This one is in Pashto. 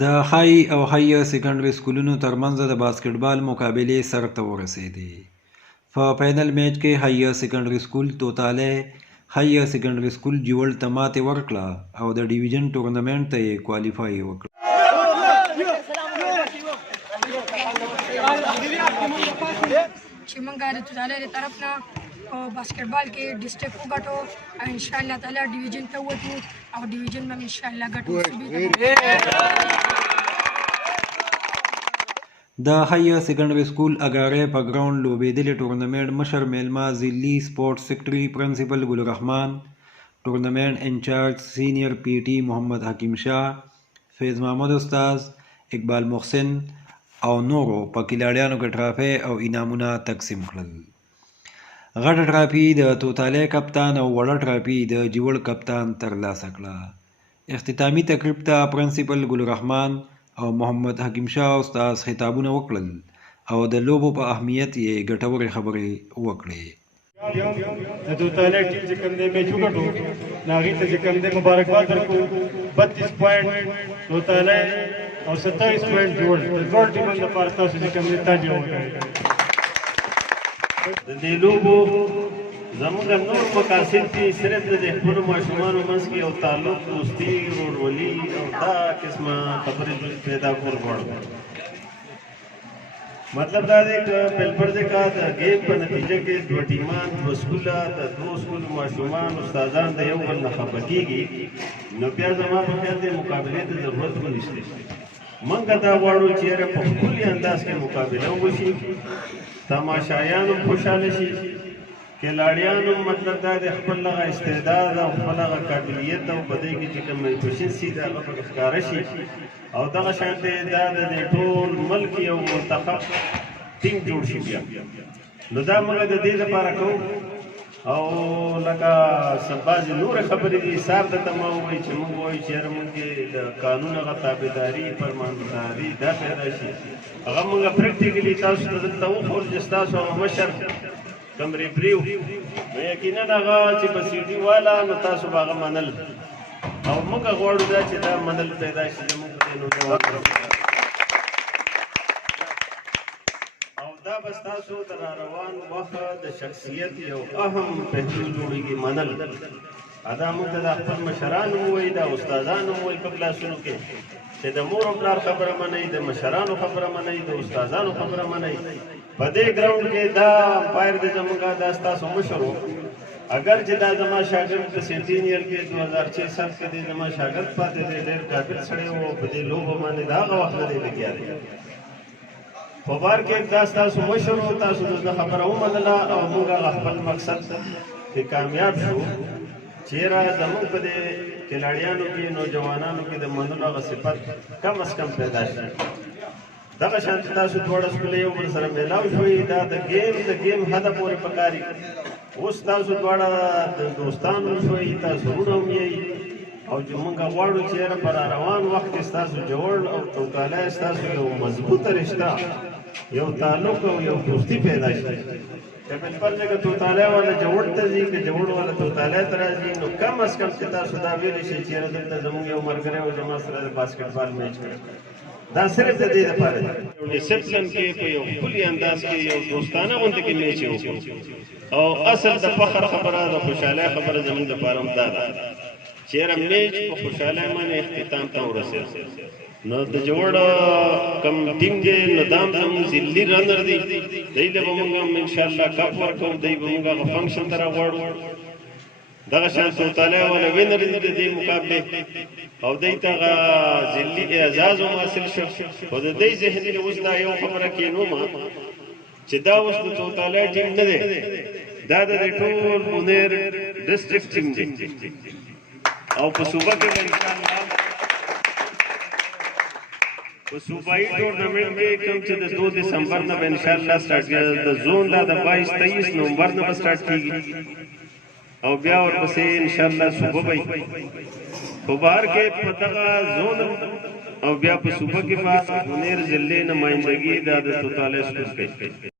د های او هایر سیکنډري سکولونو ترمنځ د باسکټبال مقابلې سر ته ورسېدې. په فاینل میچ کې هایر سیکنډري سکول توتالی هایر سیکنډري سکول جوړ ته ماتې ورکړه او د ډیویژن ټورنمنټ ته یې کوالیفای وکړه. چې موږ د توتالی د طرف نه په باسکټبال کې ډسټرکټ وګټو او انشاءالله تعالی ډیویژن ته ووتو او ډیویژن به انشاءالله ګټو. د هایر سیکنډري سکول اګارۍ په ګراوند لوبېدلې ټورنمنټ مشر میلمه ضلعي سپورټس سیکرټري پرنسپل ګل الرحمن، ټورنمنټ انچارج سینیر پی ټي محمد حکیم شاه، فیض محمد استاذ، اقبال محسن او نورو په کلاړیانو کې ټرافي او انعامونه تقسیم کړل. غټه ټرافي د توتالی کپتان او وړه ټرافي د جوړ کپتان ترلاسه کړه. اختتامي تقریب ته پرنسپل ګل الرحمن او محمد حکیم شاه استاذ خطابونه وکړل او د لوبو په اهمیت یې ګټورې خبرې وکړې. د توتالی ټیم چې کوم دی میچ وګټو نو هغې ته چې کوم دی مبارکباد ورکړو. 32 پوینټ توتالی او 27 پوینټ جوړ د ټول ټیمونو لپاره تاسو چې کوم دی تاج ورکړی. د دې لوبو زموږ نور مقاصد دي صرف د خپلو ماشومانو منځ کې یو تعلق، دوستي، ورورولي او دا قسمه خبرې پیدا کول غواړو. مطلب دا دی که بلپر دی که د ګیم په نتیجه کې دوه ټیمان، دوه سکوله، د دوه سکولو ماشومان استادان د یو بل نه خفه کېږي نو بیا زما په خیال دی مقابلې ته ضرورت به نشته. موږ دا غواړو چې یاره په ښکلي انداز کې مقابله وشي، تماشایان هم خوشحاله شي، کلاړیان هم مطلب دا د خپل هغه استعداد او خپل هغه قابلیت او په دې کې چې کوم ایفیشنسي د هغه پکې ښکاره شي او دغه شانتې دا د ټول ملک یو منتخب ټیم جوړ شي. بیا نو دا موږ د دې لپاره کوو او لکه بعضې نورې خبرې دي سار ته ما ووایي چې موږ وایو چې یاره موږ کې د قانون هغه تابعداري فرمانبرداري دا پیدا شي. هغه موږ پریکټیکلي تاسو ته دلته وښودل چې ستاسو هغه مشر کوم ریفري و نو یقینا هغه چې په سی ډي والا نو تاسو به هغه منل او موږ غواړو دا چې دا منل پیدا شي زموږ په دې نو دا به ستاسو د راروان وخت د شخصیت یو اهم پهلو جوړېږي منل. دا موږ ته د خپل مشرانو ووایي، د استادانو ووایي په کلاسونو کې چې د مور او پلار خبره منئ، د مشرانو خبره منئ، د استادانو خبره منئ. په دې ګراوند کې دا امپایر دی زموږ دا ستاسو مشر و. اگر چې دا زما شاګرد په سینټینیر کې 2006 سال کې دی زما شاګرد پاتې دی، ډېر قابل سړی و. په دې لوبو باندې د هغه وخت نه دی لګیا دی. په بار کې دا ستاسو مشر و، تاسو د خبره ومنله او موږ هغه خپل مقصد کې کامیاب شو چې یاره زموږ په دې کلاړیانو کې نوجوانانو کې د منلو هغه صفت کم از کم پیدا شي. دغه شانتې تاسو دواړه سکولې یو بل سره میلاو شوئ. دا د ګیم حده پورې پکاري. اوس تاسو دواړه د دوستانو شوئ، تاسو وروڼه هم یئ او چې موږ غواړو چې یاره په راروان وخت کې ستاسو جوړ او توتالی ستاسو یو مضبوطه رشته، یو تعلق او یو دوستي پیدا شي. که بلپر دی که توتالی والا جوړ ته ځي، که جوړ والا توتالی ته راځي نو کم از کم چې تاسو دا ویلی شئ چې یاره دلته زموږ یو ملګری او زما سره د باسکټبال میچ کړی. دا صرف د دې لپاره دی ډسپلن کې په یو ښکلي انداز کې یو دوستانه غوندې کې میچ یې وکړو. او اصل د فخر خبره د خوشحالۍ خبره زموږ لپاره هم دا ده چې یاره میچ په خوشحالۍ باندې اختتام ته ورسېد. نو د جوړ کم ټیم دی نو دا هم زموږ ضلعي رنر دی، دی له به موږ هم انشاءالله کپ ورکوو، دی به موږ هغه فنکشن ته راغواړو. دغه شان توتالی والا وینر دی د دې مقابلې او دی ته هغه ضلعي اعزاز هم حاصل شو. خو د دی ذهن کې اوس دا یو خبره کېنومه چې دا اوس د توتالی ټیم نه دی، دا د ټول بونیر ډسټرکټ ټیم دی او په صوبه کې به انشاءالله په صوبایي ټورنمنټ کې کوم چې د 2 دسمبر نه به انشاءالله سټارټ کېږي، د زون دا د 22-23 نومبر نه به سټارټ کېږي او بیا ورپسې انشاءالله صوبه به په بهر کې په دغه زون او بیا په صوبه کې به بونیر ضلعې نمایندګي دا د توتالی سکول کوي.